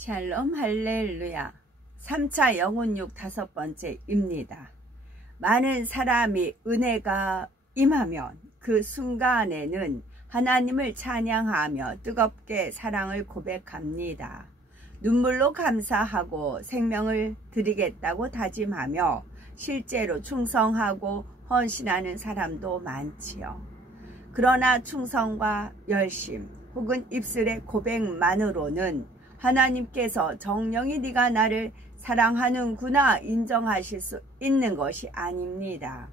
샬롬 할렐루야. 3차 영혼육 5번째입니다. 많은 사람이 은혜가 임하면 그 순간에는 하나님을 찬양하며 뜨겁게 사랑을 고백합니다. 눈물로 감사하고 생명을 드리겠다고 다짐하며 실제로 충성하고 헌신하는 사람도 많지요. 그러나 충성과 열심 혹은 입술의 고백만으로는 하나님께서 정령이 네가 나를 사랑하는구나 인정하실 수 있는 것이 아닙니다.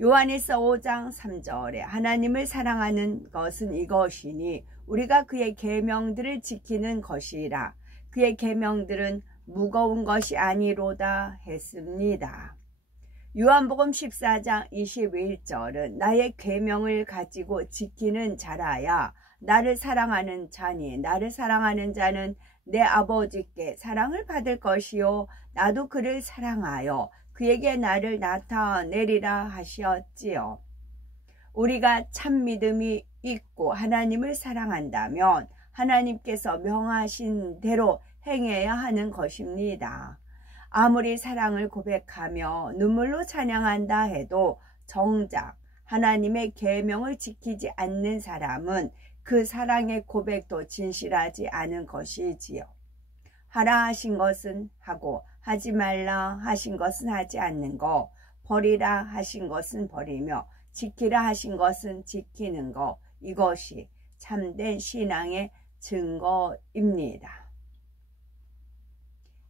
요한일서 5장 3절에 하나님을 사랑하는 것은 이것이니 우리가 그의 계명들을 지키는 것이라. 그의 계명들은 무거운 것이 아니로다 했습니다. 요한복음 14장 21절은 나의 계명을 가지고 지키는 자라야 나를 사랑하는 자니 나를 사랑하는 자는 내 아버지께 사랑을 받을 것이요 나도 그를 사랑하여 그에게 나를 나타내리라 하셨지요. 우리가 참 믿음이 있고 하나님을 사랑한다면 하나님께서 명하신 대로 행해야 하는 것입니다. 아무리 사랑을 고백하며 눈물로 찬양한다 해도 정작 하나님의 계명을 지키지 않는 사람은 그 사랑의 고백도 진실하지 않은 것이지요. 하라 하신 것은 하고 하지 말라 하신 것은 하지 않는 거, 버리라 하신 것은 버리며 지키라 하신 것은 지키는 거, 이것이 참된 신앙의 증거입니다.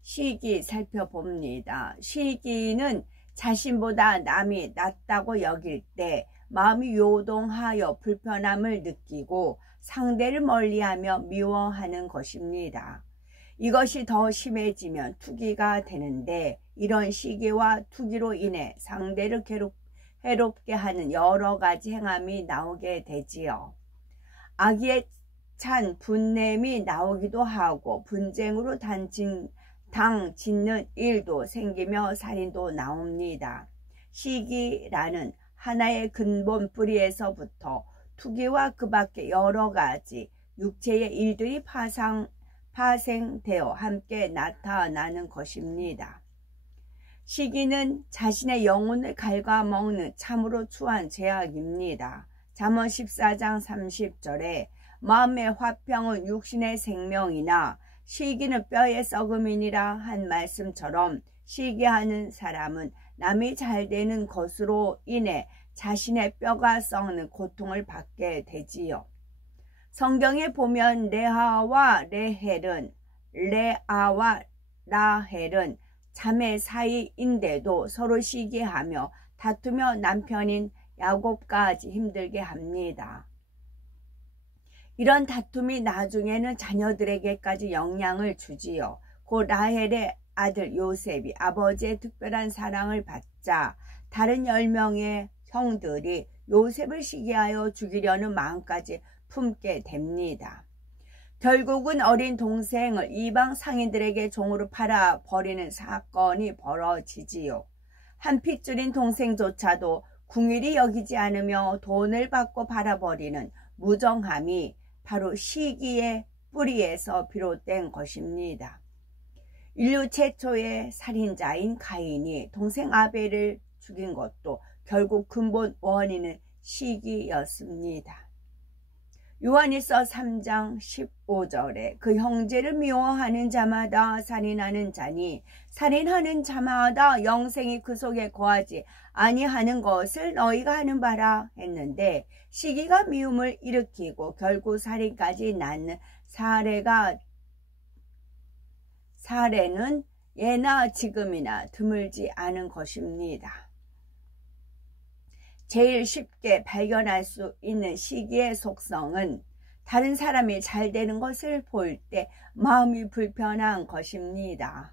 시기 살펴봅니다. 시기는 자신보다 남이 낫다고 여길 때 마음이 요동하여 불편함을 느끼고 상대를 멀리하며 미워하는 것입니다. 이것이 더 심해지면 투기가 되는데 이런 시기와 투기로 인해 상대를 해롭게 하는 여러 가지 행함이 나오게 되지요. 악의에 찬 분냄이 나오기도 하고 분쟁으로 당 짓는 일도 생기며 살인도 나옵니다. 시기라는 하나의 근본 뿌리에서부터 투기와 그 밖에 여러 가지 육체의 일들이 파생되어 함께 나타나는 것입니다. 시기는 자신의 영혼을 갉아먹는 참으로 추한 죄악입니다. 잠언 14장 30절에 마음의 화평은 육신의 생명이나 시기는 뼈의 썩음이니라 한 말씀처럼 시기하는 사람은 남이 잘 되는 것으로 인해 자신의 뼈가 썩는 고통을 받게 되지요. 성경에 보면 레아와 라헬은 자매 사이인데도 서로 시기하며 다투며 남편인 야곱까지 힘들게 합니다. 이런 다툼이 나중에는 자녀들에게까지 영향을 주지요. 고 라헬의 아들 요셉이 아버지의 특별한 사랑을 받자 다른 10명의 형들이 요셉을 시기하여 죽이려는 마음까지 품게 됩니다. 결국은 어린 동생을 이방 상인들에게 종으로 팔아버리는 사건이 벌어지지요. 한 핏줄인 동생조차도 궁일이 여기지 않으며 돈을 받고 팔아버리는 무정함이 바로 시기의 뿌리에서 비롯된 것입니다. 인류 최초의 살인자인 가인이 동생 아벨을 죽인 것도 결국 근본 원인은 시기였습니다. 요한일서 3장 15절에 그 형제를 미워하는 자마다 살인하는 자니 살인하는 자마다 영생이 그 속에 거하지 아니하는 것을 너희가 하는 바라 했는데 시기가 미움을 일으키고 결국 살인까지 낳는 사례는 예나 지금이나 드물지 않은 것입니다. 제일 쉽게 발견할 수 있는 시기의 속성은 다른 사람이 잘 되는 것을 볼 때 마음이 불편한 것입니다.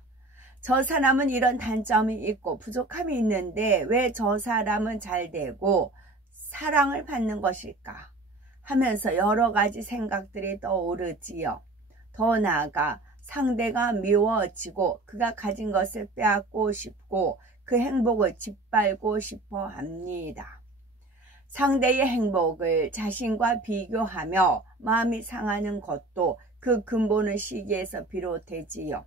저 사람은 이런 단점이 있고 부족함이 있는데 왜 저 사람은 잘 되고 사랑을 받는 것일까 하면서 여러 가지 생각들이 떠오르지요. 더 나아가 상대가 미워지고 그가 가진 것을 빼앗고 싶고 그 행복을 짓밟고 싶어 합니다. 상대의 행복을 자신과 비교하며 마음이 상하는 것도 그 근본은 시기에서 비롯되지요.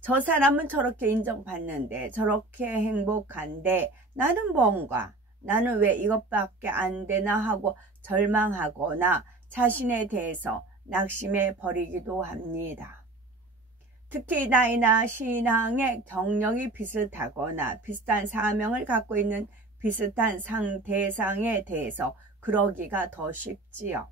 저 사람은 저렇게 인정받는데 저렇게 행복한데 나는 왜 이것밖에 안 되나 하고 절망하거나 자신에 대해서 낙심해 버리기도 합니다. 특히 나이나 신앙의 경력이 비슷하거나 비슷한 사명을 갖고 있는 비슷한 상대상에 대해서 그러기가 더 쉽지요.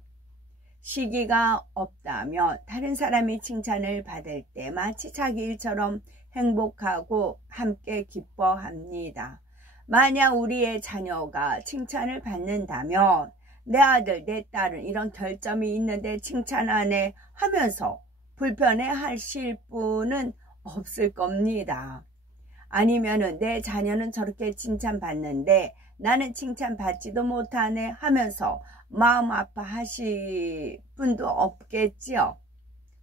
시기가 없다면 다른 사람이 칭찬을 받을 때 마치 자기 일처럼 행복하고 함께 기뻐합니다. 만약 우리의 자녀가 칭찬을 받는다면 내 아들, 내 딸은 이런 결점이 있는데 칭찬 안 해 하면서 불편해 하실 분은 없을 겁니다. 아니면은 내 자녀는 저렇게 칭찬받는데 나는 칭찬받지도 못하네 하면서 마음 아파하실 분도 없겠지요.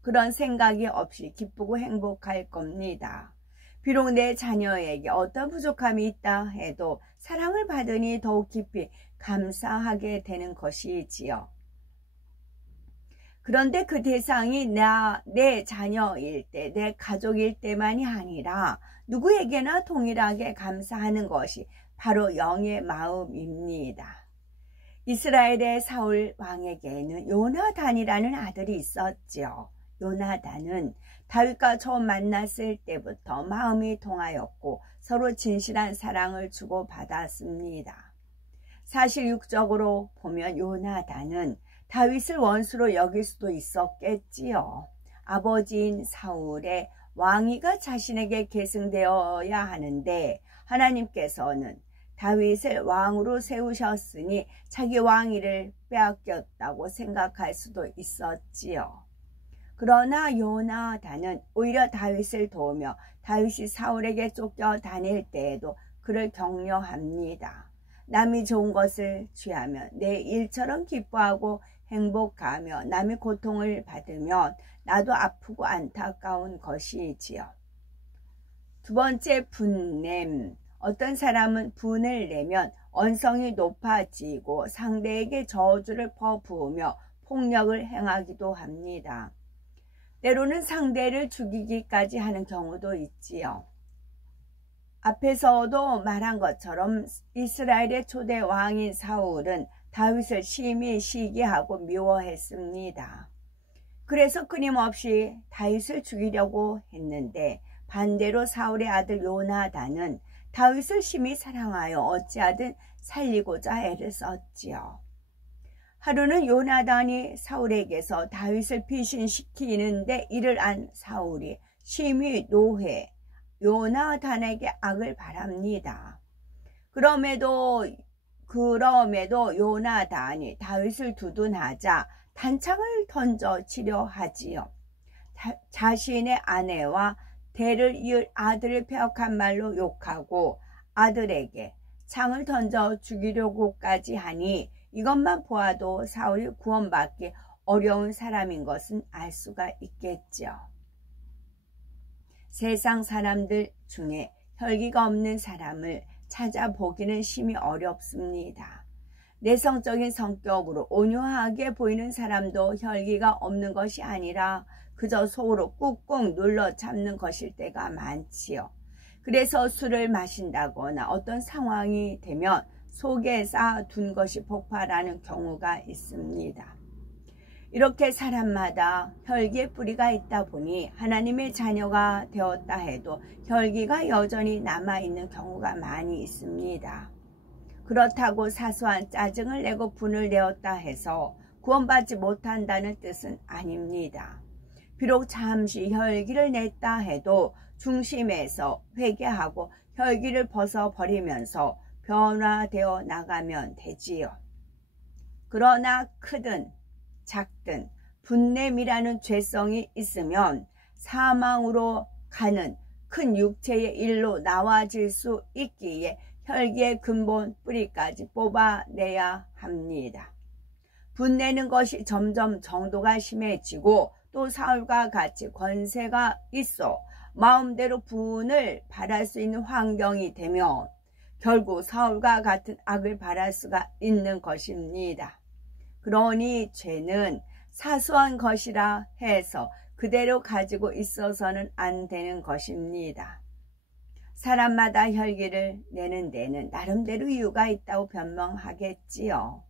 그런 생각이 없이 기쁘고 행복할 겁니다. 비록 내 자녀에게 어떤 부족함이 있다 해도 사랑을 받으니 더욱 깊이 감사하게 되는 것이지요. 그런데 그 대상이 내 자녀일 때, 내 가족일 때만이 아니라 누구에게나 동일하게 감사하는 것이 바로 영의 마음입니다. 이스라엘의 사울 왕에게는 요나단이라는 아들이 있었지요. 요나단은 다윗과 처음 만났을 때부터 마음이 통하였고 서로 진실한 사랑을 주고받았습니다. 사실 육적으로 보면 요나단은 다윗을 원수로 여길 수도 있었겠지요. 아버지인 사울의 왕위가 자신에게 계승되어야 하는데 하나님께서는 다윗을 왕으로 세우셨으니 자기 왕위를 빼앗겼다고 생각할 수도 있었지요. 그러나 요나단은 오히려 다윗을 도우며 다윗이 사울에게 쫓겨 다닐 때에도 그를 격려합니다. 남이 좋은 것을 취하면 내 일처럼 기뻐하고 행복하며 남의 고통을 받으면 나도 아프고 안타까운 것이지요. 두 번째, 분냄. 어떤 사람은 분을 내면 언성이 높아지고 상대에게 저주를 퍼부으며 폭력을 행하기도 합니다. 때로는 상대를 죽이기까지 하는 경우도 있지요. 앞에서도 말한 것처럼 이스라엘의 초대 왕인 사울은 다윗을 심히 시기하고 미워했습니다. 그래서 끊임없이 다윗을 죽이려고 했는데 반대로 사울의 아들 요나단은 다윗을 심히 사랑하여 어찌하든 살리고자 애를 썼지요. 하루는 요나단이 사울에게서 다윗을 피신시키는데 이를 안 사울이 심히 노해 요나단에게 악을 바랍니다. 그럼에도 요나단이 다윗을 두둔하자 단창을 던져 치려 하지요. 자신의 아내와 대를 이을 아들을 폐역한 말로 욕하고 아들에게 창을 던져 죽이려고까지 하니 이것만 보아도 사울이 구원받기 어려운 사람인 것은 알 수가 있겠죠. 세상 사람들 중에 혈기가 없는 사람을 찾아보기는 심히 어렵습니다. 내성적인 성격으로 온유하게 보이는 사람도 혈기가 없는 것이 아니라 그저 속으로 꾹꾹 눌러 참는 것일 때가 많지요. 그래서 술을 마신다거나 어떤 상황이 되면 속에 쌓아둔 것이 폭발하는 경우가 있습니다. 이렇게 사람마다 혈기의 뿌리가 있다 보니 하나님의 자녀가 되었다 해도 혈기가 여전히 남아있는 경우가 많이 있습니다. 그렇다고 사소한 짜증을 내고 분을 내었다 해서 구원받지 못한다는 뜻은 아닙니다. 비록 잠시 혈기를 냈다 해도 중심에서 회개하고 혈기를 벗어버리면서 변화되어 나가면 되지요. 그러나 크든 작든 분냄이라는 죄성이 있으면 사망으로 가는 큰 육체의 일로 나와질 수 있기에 혈기의 근본 뿌리까지 뽑아내야 합니다. 분내는 것이 점점 정도가 심해지고 또 사울과 같이 권세가 있어 마음대로 분을 발할 수 있는 환경이 되면 결국 사울과 같은 악을 발할 수가 있는 것입니다. 그러니 죄는 사소한 것이라 해서 그대로 가지고 있어서는 안 되는 것입니다. 사람마다 혈기를 내는 데는 나름대로 이유가 있다고 변명하겠지요.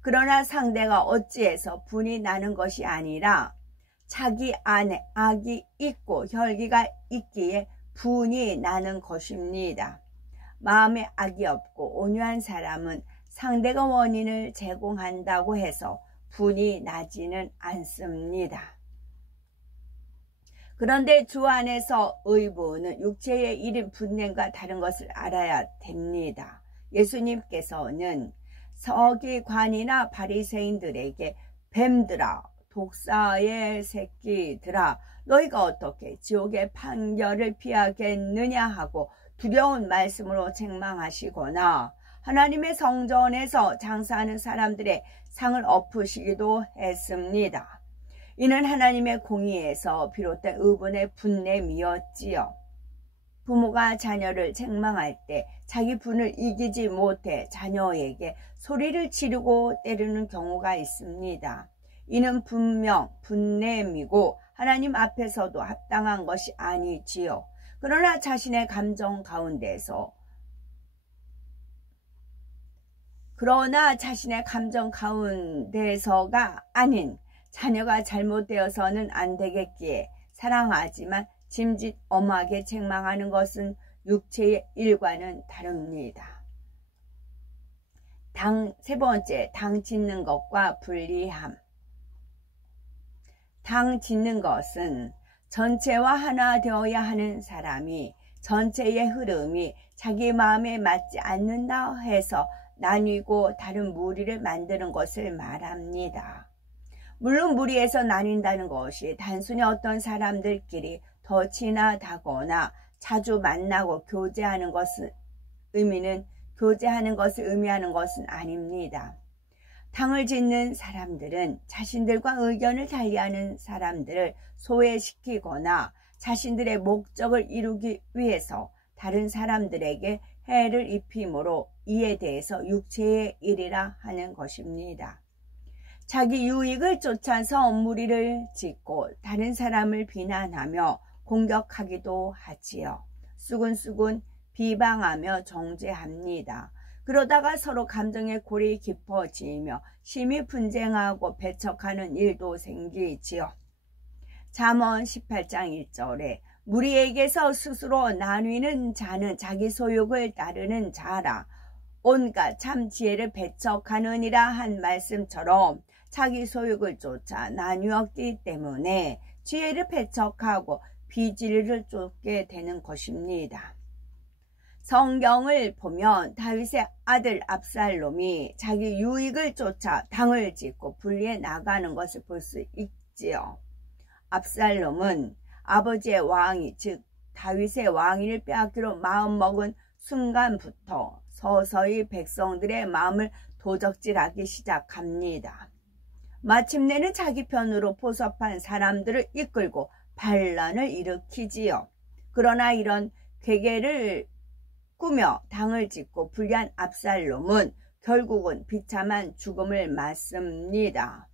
그러나 상대가 어찌해서 분이 나는 것이 아니라 자기 안에 악이 있고 혈기가 있기에 분이 나는 것입니다. 마음에 악이 없고 온유한 사람은 상대가 원인을 제공한다고 해서 분이 나지는 않습니다. 그런데 주 안에서 의분은 육체의 일인 분냄과 다른 것을 알아야 됩니다. 예수님께서는 서기관이나 바리새인들에게 뱀들아, 독사의 새끼들아, 너희가 어떻게 지옥의 판결을 피하겠느냐 하고 두려운 말씀으로 책망하시거나 하나님의 성전에서 장사하는 사람들의 상을 엎으시기도 했습니다. 이는 하나님의 공의에서 비롯된 의분의 분냄이었지요. 부모가 자녀를 책망할 때 자기 분을 이기지 못해 자녀에게 소리를 지르고 때리는 경우가 있습니다. 이는 분명 분냄이고 하나님 앞에서도 합당한 것이 아니지요. 그러나 자신의 감정 가운데서가 아닌 자녀가 잘못되어서는 안 되겠기에 사랑하지만 짐짓 엄하게 책망하는 것은 육체의 일과는 다릅니다. 세 번째, 당 짓는 것과 분리함. 당 짓는 것은 전체와 하나 되어야 하는 사람이 전체의 흐름이 자기 마음에 맞지 않는다 해서 나뉘고 다른 무리를 만드는 것을 말합니다. 물론 무리에서 나뉜다는 것이 단순히 어떤 사람들끼리 더 친하다거나 자주 만나고 교제하는 것을 의미하는 것은 아닙니다. 당을 짓는 사람들은 자신들과 의견을 달리하는 사람들을 소외시키거나 자신들의 목적을 이루기 위해서 다른 사람들에게 해를 입히므로 이에 대해서 육체의 일이라 하는 것입니다. 자기 유익을 쫓아서 무리를 짓고 다른 사람을 비난하며 공격하기도 하지요. 수군수군 비방하며 정죄합니다. 그러다가 서로 감정의 골이 깊어지며 심히 분쟁하고 배척하는 일도 생기지요. 잠언 18장 1절에 무리에게서 스스로 나뉘는 자는 자기 소욕을 따르는 자라. 온갖 참 지혜를 배척하느니라 한 말씀처럼 자기 소욕을 쫓아 나뉘었기 때문에 지혜를 배척하고 비진리를 쫓게 되는 것입니다. 성경을 보면 다윗의 아들 압살롬이 자기 유익을 쫓아 당을 짓고 분리해 나가는 것을 볼 수 있지요. 압살롬은 아버지의 왕위, 즉 다윗의 왕위를 빼앗기로 마음먹은 순간부터 서서히 백성들의 마음을 도적질하기 시작합니다. 마침내는 자기 편으로 포섭한 사람들을 이끌고 반란을 일으키지요. 그러나 이런 괴계를 꾸며 당을 짓고 불리한 압살롬은 결국은 비참한 죽음을 맞습니다.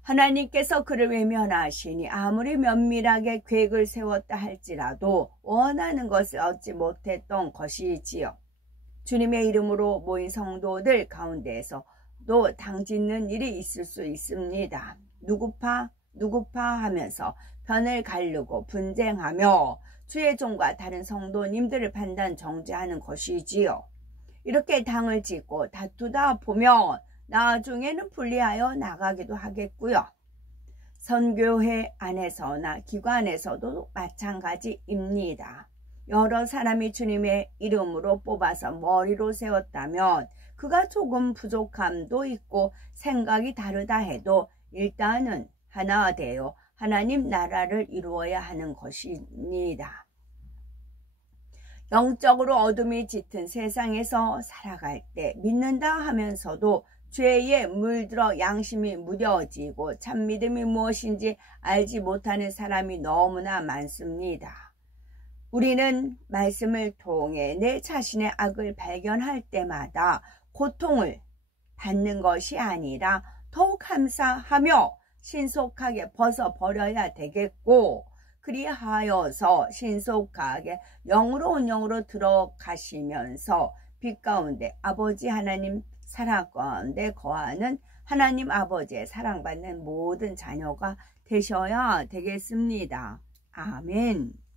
하나님께서 그를 외면하시니 아무리 면밀하게 계획을 세웠다 할지라도 원하는 것을 얻지 못했던 것이지요. 주님의 이름으로 모인 성도들 가운데에서 또 당 짓는 일이 있을 수 있습니다. 누구파 하면서 편을 가르고 분쟁하며 주의 종과 다른 성도님들을 판단 정죄하는 것이지요. 이렇게 당을 짓고 다투다 보면 나중에는 분리하여 나가기도 하겠고요. 선교회 안에서나 기관에서도 마찬가지입니다. 여러 사람이 주님의 이름으로 뽑아서 머리로 세웠다면 그가 조금 부족함도 있고 생각이 다르다 해도 일단은 하나 되어 하나님 나라를 이루어야 하는 것입니다. 영적으로 어둠이 짙은 세상에서 살아갈 때 믿는다 하면서도 죄에 물들어 양심이 무뎌지고 참 믿음이 무엇인지 알지 못하는 사람이 너무나 많습니다. 우리는 말씀을 통해 내 자신의 악을 발견할 때마다 고통을 받는 것이 아니라 더욱 감사하며 신속하게 벗어버려야 되겠고, 그리하여서 신속하게 영으로 영으로 들어가시면서 빛 가운데 아버지 하나님 사랑 가운데 거하는 하나님 아버지의 사랑받는 모든 자녀가 되셔야 되겠습니다. 아멘.